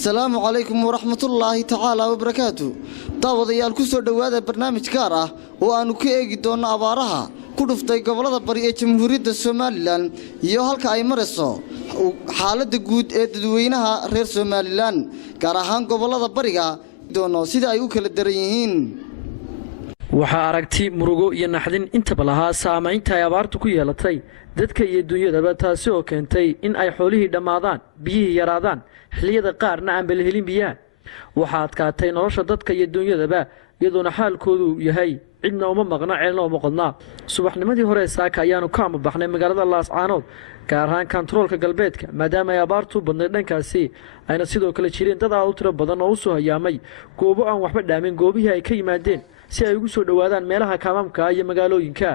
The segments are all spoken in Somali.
السلام عليكم ورحمة الله تعالى وبركاته. داوديال كسر دواده برنامج كاره وأنو كأجي دون أبارها كلفتي قبل هذا بريء جمهورية الصوماليلان يهلك أي مرصو حالة جود دوينها غير الصوماليلان كراهان قبل هذا بريء دون سيد أيوكل الدريين. waxaa aragti murugo iyo naxdin inta balaha saameynta ay abaartu ku yeelatay dadka iyo dunyadaba taasi oo keentay in ay xoolihii dhamaadaan biyihii yaraadaan xilliyada qaarna aan bal helin biyaha waxaa adkaatay nolosha dadka iyo dunyadaba iyadoo xaalkoodu yahay cidna uma maqna ceelna uma qodna subaxnimadii hore saaka ayaanu ka baxnay magaalada Laascaanood gaar ahaan kantaroolka galbeedka maadaama ay abaartu badnayd dhankaasi ayna sidoo kale jireen dad aad u tiro badan oo u soo hayaamay goobo aan waxba dhaamin goobihii ay ka yimaadeen si ay ugu soo dhawaadaan meelaha kaamamka iyo magaalooyinka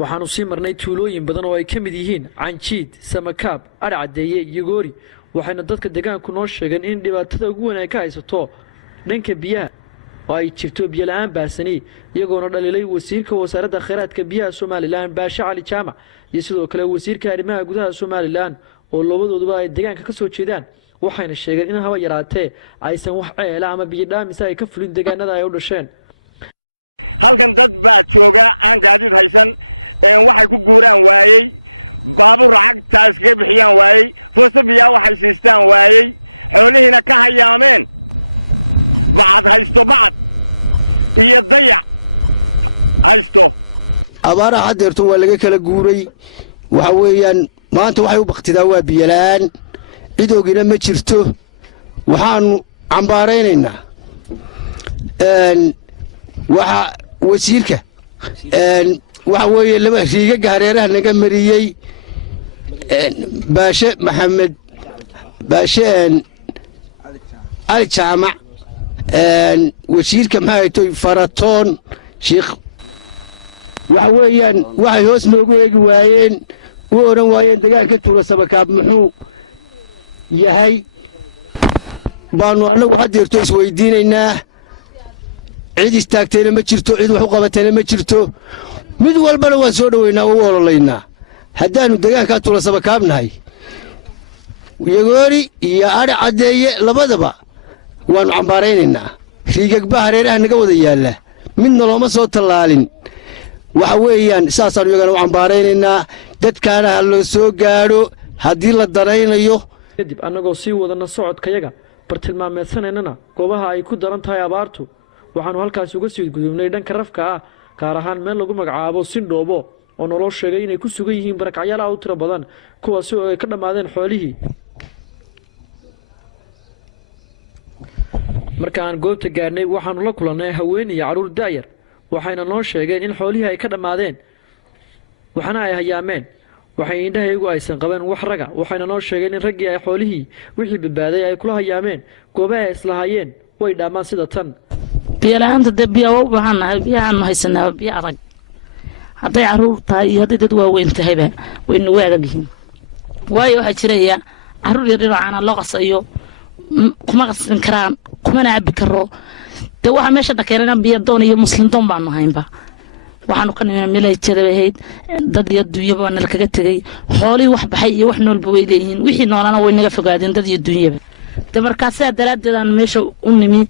waxaanu sii marnay tuulooyin badan oo ay ka mid yihiin Canjiid, Samakaab, Arcadeeye iyo Goori waxayna dadka deegaanku noo sheegeen in dhibaatada ugu weyn ay ka haysato dhanka biyaha oo ay jirto biyo la'aan baasani iyagoona dhaliilay wasiirka wasaaradda kheyraadka biyaha Soomaaliland Baasha Cali Jaamac iyo sidoo kale wasiirka arrimaha gudaha Soomaaliland oo labadooduba ay deegaanka ka soo jeedaan waxayna sheegeen in haba yaraatee aysan wax ceel ama biyo dhaamis ay ka fulin deegaanada ay u dhasheen abaaraha hadeerto waa laga kala guuray waxa weeyaan maanta waxay u baqtidaa waa biyalaan cidoogina ma jirto waxaanu cambaaraynaynaa waxa wasiirka waxa weeye laba riigaga hareeraha naga mariyay baashe maxamed baashe cali jaamac wasiirka maxay faratoon sheekh waxa weeyaan waxay hoos noogu eegi waayeen u oran waayeen dagaalka tuula Samakaab muxuu yahay baanu anagu hadeerto isweydiinaynaa cid istaagtayna ma jirto cid wax u qabatayna ma jirto mid walbana waan soo dhaweynaa oo ololaynaa haddaanu dagaalka tuula Samakaab nahay Goori iyo Arcadeeye labadaba waanu cambaaraynaynaa riigagba hareeraha naga wada yaala midna looma soo talaalin waxa weeyaan saasaan iyagana u cambaaraynaynaa dadkaana la soo gaaro hadii la daraynayo kadib anagoo sii wadana socodkayaga bartilmaameedsanayna goobaha ay ku daran tahay abaartu waxaanu halkaas uga sii gudubnay dhanka rafka ah gaar ahaan meel lagu magacaabo Sindhoobo oo nolol sheegay inay ku sugan yihiin barakacyaal aad u tiro badan kuwaas oo ay ka dhamaadeen xoolihii markaan goobta gaarnay waxaanu la kulanay haween iyo caruur daayar waxayna noo sheegeen in xoolihii ay ka dhamaadeen waxana ay hayaameen waxay indhahayagu aysan qaban wax raga waxayna noo sheegeen in raggii ay xoolihii wixii badbaaday ay kula hayaameen goobaha ay isla hayeen way dhaamaan sida tan biyalaanta biyo u baahanahay biyahan ma haysanaa biyo adag haday caruur tahay iyo haday dad waaweyn tahayba way nagu aagyihiin waayo waxa jiraya caruur yar yar aan loo qasayo kuma qasan karaan kuma naabi karo de waxa meesha dhakeerana biyo doon iyo muslim doon baanu haynba waxaanu ka nimay milay jirabahayd dad iyo dunyaba nala kaga tagay xooli wax baxay iyo wax noolba way leeyihiin wixii noolana way naga fogaadeen dad iyo dunyaba markaas daraaddeedaan meesha u nimi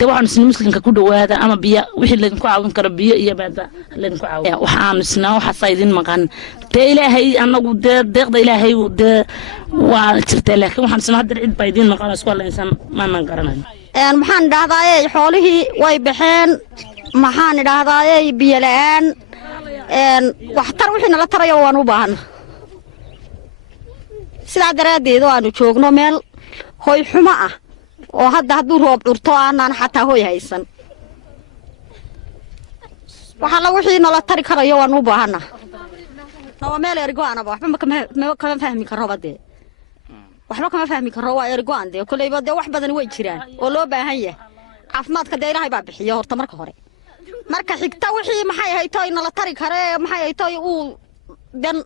waxaan isna muslimka ku dhawaada ama biyo wixii laydinku caawin karo biyo iyo baada laydinku caawiyo waxaan isna waxaa idin maqan ilaahay anagu deeqda ilaahay waa jirtaa laakiin waxaan isna hadda cid baa idin maqan isku halaysan maanan garanayn maxaan idhahdaa xoolihii way baxeen maxaan idhahdaa biyo la'aan waxtar wixii nala tarayo waan u baahan sidaa daraaddeed aanu joogno meel hoy xumo ah oo hadda hadduu roob curto aanaan xataa hoy haysan waxa la wixii nala tari karayo waan u baahana waa meel ergo'anaba waxba kama fahmi karo badee waxba kama fahmi karo waa ergo'an dee koleyba dee wax badan way jiraan oo loo baahan yahay caafimaadka dee ilaahay baa bixiya horta marka hore marka xigta wixii maxay haytay nala tari kare maxay haytay uu dan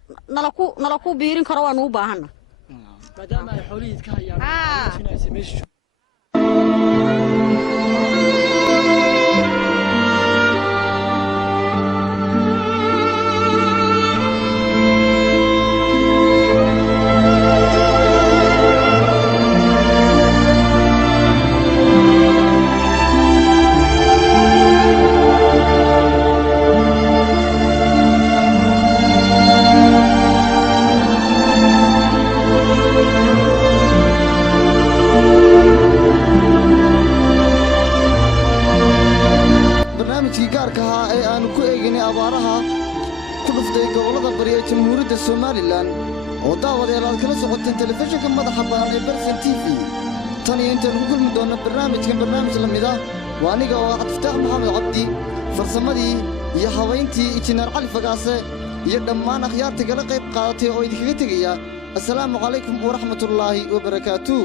nala ku biirin karo waan u baahana maadaama ay xoolihiis ka hayaan jamhuuriyadda Soomaaliland oo daawadayaal aad kala socoteen telefishinka madaxa bannaan ee Bersen TV tan iyo intaan ku kulmi doona barnaamij la mid ah waa aniga oo Cabdifataax Maxamed Cabdi farsamadii iyo haweyntii injineer Cali Fagaase iyo dhammaan akhyaarta kala qayb qaadatay oo idinkaga tegaya assalaamu calaykum wa rahmatullaahi wa barakaatuh